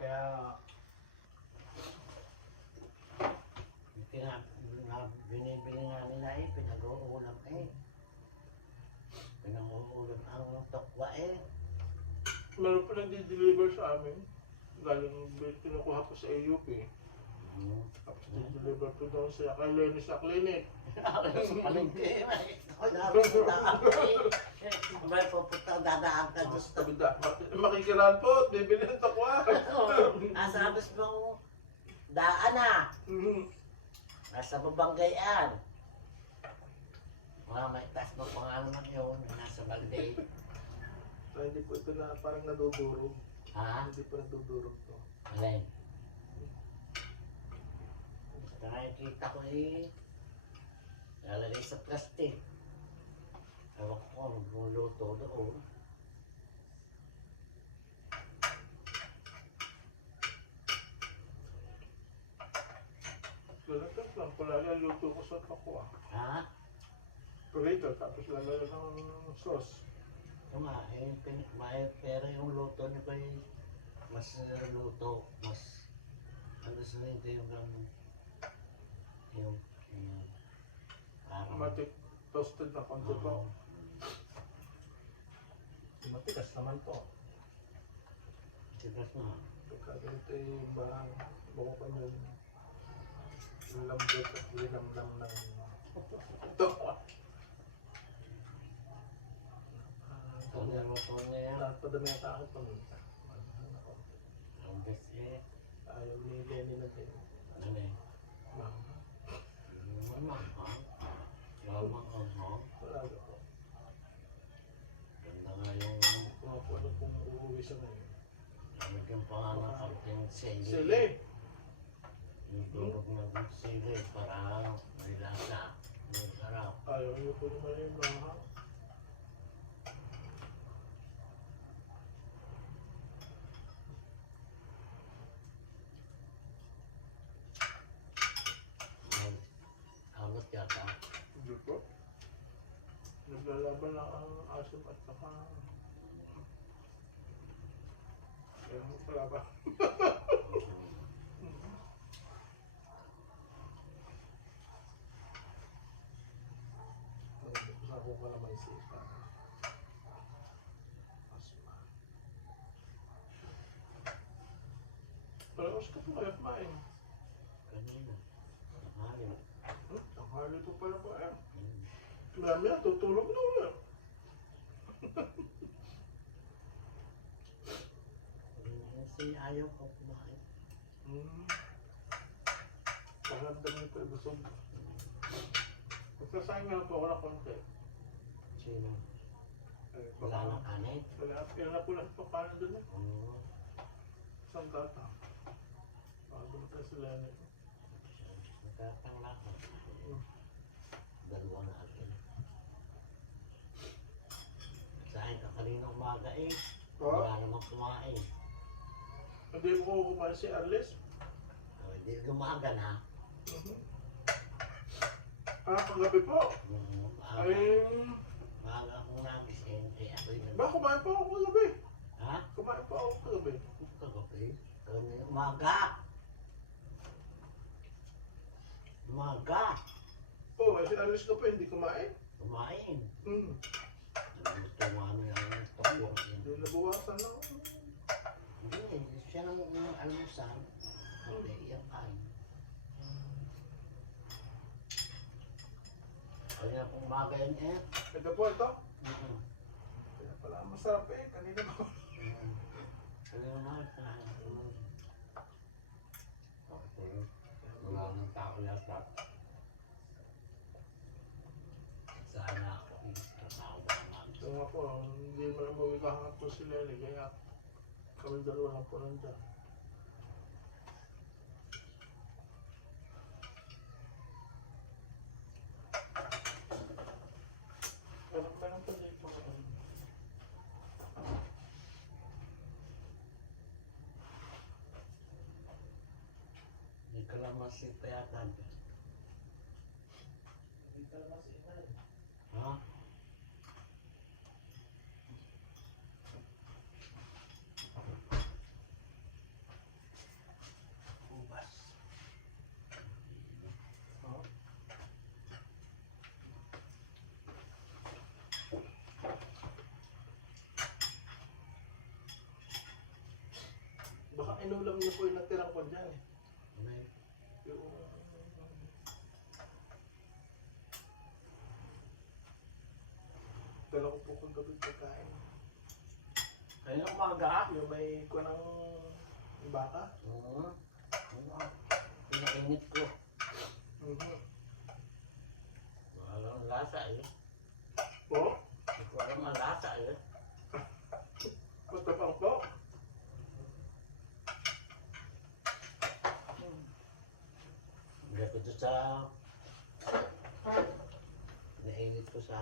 Kaya binibili namin na pinag-uulam pinag-uulam ang tokwa Meron pa nag-deliver sa amin. Galing pinukuha ko sa AUP. Tapos nag-deliver ko doon sa kay Lenny sa clinic. Sa palengke, may pupunta, dadaan ka gusto. Makikiran po, bibili ng tokwa. Asabas mong daan na. Nasa babanggayan. May tas mo pa nga naman yun, nasa balde. Hindi po ito na parang nadudurog. Ha? Hindi po nadudurog to. Alin? Nakikita ko lalagay sa plastic. Ewan ko kung luto doon. Ganito lang, pala luto ko sa tokwa. Ha? Prito, tapos lalagyan ng sauce. Pero yung luto niyo ba mas luto, mas sa nito yung parang Matik toasted na konti po. Matigas naman po. tigas na. Pagka ganito yung bahang buko pa nyo yung lambot at linamnam ng tokwa. Kung luto niya yan, Lahat pa dami sa akin paminta. ang best Ayaw ni Lenny na din. ano Mamang. Wala ka po. Ganda nga yung Kung ako ano kung uuwi siya ngayon. nabigyan pa nga ng kaunting sili. Sili! Yung durog ng sili para may lasa. May sarap. Ayaw niyo po naman yung mga. Kamot yata. Hindi po. Naglalaban lang ang asim at saka. Ayun, wala ba? Ako pala may sita. Asma. Parang mas ka po kaya kumain. Kanina. Tanghali. Tanghali po pala po eh. Marami na, tutulog na ulit. Kasi ayaw ko kumain. Paramdamin ko yung busog. Magsasayin nga po ako ng konti. Sino? Eh, Wala nang kanin? Wala. Kaya na po lang ito kanan dun eh. Isang data. Dumatay sila na ito. Nagtatangla ko. Dalawa natin. Sahin ka kanina umaga Wala namang kumain. Hindi ko kumain si Arles. Hindi umaga na. Kagabi po. Ay, Maaga akong nagising. Ako'y ba kumain po ako kagabi? Ha? Kumain po ako kagabi. Kagabi? Umaga! Umaga! Oo, si Arles ko po hindi kumain. Kumain. Hindi Tumano yung tokyo. nabuwasan na ako. Hindi, siya nang almusal. Hindi, yung kain. Kaya kung umaga yun Ito po ito. Kaya pala masarap eh. Kanina po. Kaya na, wala nang tao yata. Sana ako trabaho ba naman. Ito nga po, hindi mo na mawikahangat po si Lenny. Kaya kami dalawa lang po nandiyan. Meron pa dito. May kalamansi pa yata. Ha? inulam niyo po yung natirang ko dyan. May Yung... Dala ko po kung gabi pagkain. kaya umaga. Yung may ko ng baka. Oo. Pinainit ko. Mhm. Walang lasa eh. Po? Walang malasa eh. Matapang po? Hindi ko ito sa... Pinainit ko sa